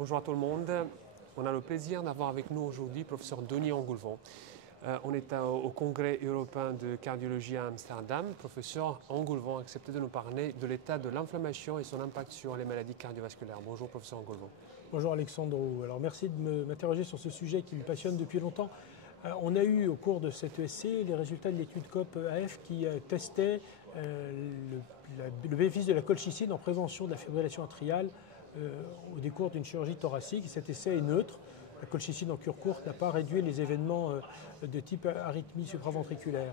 Bonjour à tout le monde. On a le plaisir d'avoir avec nous aujourd'hui le professeur Denis Engoulevent. On est au Congrès européen de cardiologie à Amsterdam. Le professeur Engoulevent a accepté de nous parler de l'état de l'inflammation et son impact sur les maladies cardiovasculaires. Bonjour professeur Engoulevent. Bonjour Alexandro. Alors merci de m'interroger sur ce sujet qui me passionne depuis longtemps. On a eu au cours de cette ESC les résultats de l'étude COP-AF qui testait le bénéfice de la colchicine en prévention de la fibrillation atriale au décours d'une chirurgie thoracique. Cet essai est neutre. La colchicine en cure courte n'a pas réduit les événements de type arythmie supraventriculaire.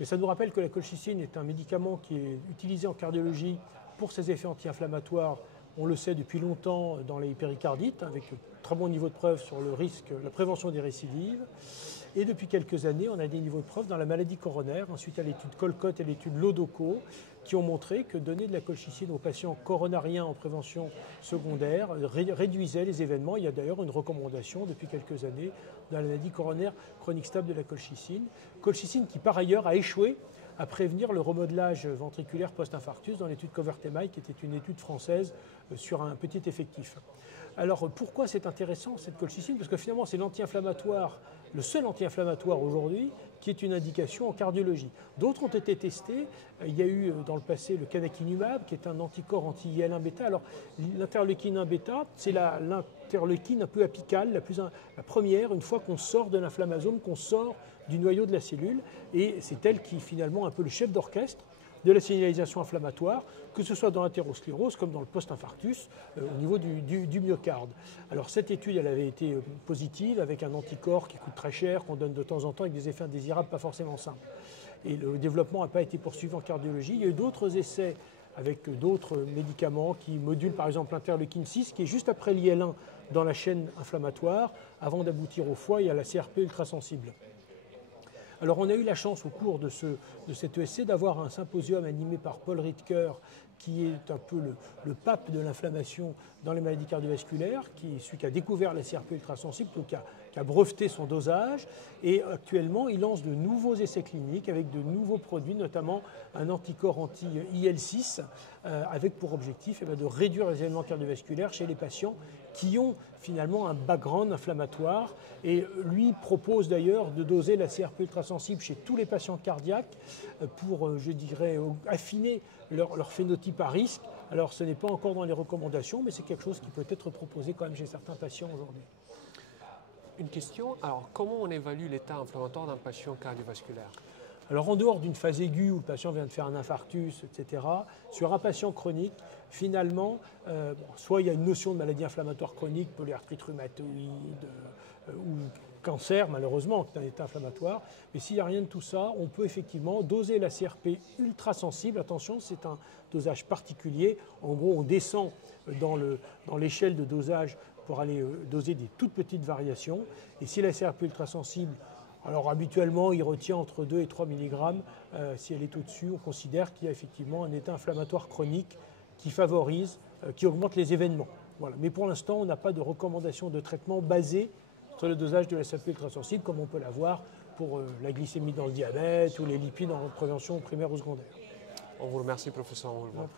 Mais ça nous rappelle que la colchicine est un médicament qui est utilisé en cardiologie pour ses effets anti-inflammatoires. On le sait depuis longtemps dans les péricardites, avec un très bon niveau de preuve sur le risque, la prévention des récidives. Et depuis quelques années, on a des niveaux de preuve dans la maladie coronaire, ensuite à l'étude Colcott et l'étude Lodoco, qui ont montré que donner de la colchicine aux patients coronariens en prévention secondaire réduisait les événements. Il y a d'ailleurs une recommandation depuis quelques années dans la maladie coronaire chronique stable de la colchicine. Colchicine qui par ailleurs a échoué à prévenir le remodelage ventriculaire post-infarctus dans l'étude Covertemay, qui était une étude française sur un petit effectif. Alors pourquoi c'est intéressant cette colchicine? Parce que finalement c'est l'anti-inflammatoire, le seul anti-inflammatoire aujourd'hui qui est une indication en cardiologie. D'autres ont été testés. Il y a eu dans le passé le canakinumab, qui est un anticorps anti-IL-1 bêta. Alors l'interleukine 1 bêta, c'est l'interleukine un peu apicale, la première, une fois qu'on sort de l'inflammasome, qu'on sort du noyau de la cellule. Et c'est elle qui finalement est un peu le chef d'orchestre de la signalisation inflammatoire, que ce soit dans l'athérosclérose comme dans le post-infarctus au niveau du myocarde. Alors cette étude, elle avait été positive avec un anticorps qui coûte très cher, qu'on donne de temps en temps avec des effets indésirables pas forcément simples. Et le développement n'a pas été poursuivi en cardiologie. Il y a eu d'autres essais avec d'autres médicaments qui modulent par exemple l'interleukine 6 qui est juste après l'IL-1 dans la chaîne inflammatoire avant d'aboutir au foie et à la CRP ultrasensible. Alors on a eu la chance au cours de cette ESC d'avoir un symposium animé par Paul Ridker, qui est un peu le pape de l'inflammation dans les maladies cardiovasculaires, qui est celui qui a découvert la CRP ultrasensible, qui a breveté son dosage. Et actuellement, il lance de nouveaux essais cliniques avec de nouveaux produits, notamment un anticorps anti-IL-6, avec pour objectif de réduire les événements cardiovasculaires chez les patients qui ont finalement un background inflammatoire. Et lui propose d'ailleurs de doser la CRP ultrasensible chez tous les patients cardiaques pour, je dirais, affiner leur phénotype à risque. Alors ce n'est pas encore dans les recommandations, mais c'est quelque chose qui peut être proposé quand même chez certains patients aujourd'hui. Une question, alors comment on évalue l'état inflammatoire d'un patient cardiovasculaire? Alors en dehors d'une phase aiguë où le patient vient de faire un infarctus, etc., sur un patient chronique, finalement, soit il y a une notion de maladie inflammatoire chronique, polyarthrite rhumatoïde ou cancer, malheureusement, qui est un état inflammatoire, mais s'il n'y a rien de tout ça, on peut effectivement doser la CRP ultra sensible. Attention, c'est un dosage particulier. En gros, on descend dans l'échelle de dosage pour aller doser des toutes petites variations. Et si la CRP ultra sensible, alors habituellement, il retient entre 2 et 3 mg. Si elle est au-dessus, on considère qu'il y a effectivement un état inflammatoire chronique qui favorise, qui augmente les événements. Voilà. Mais pour l'instant, on n'a pas de recommandation de traitement basée sur le dosage de la CRP ultrasensible, comme on peut l'avoir pour la glycémie dans le diabète ou les lipides en prévention primaire ou secondaire. On vous remercie, professeur Engoulevent.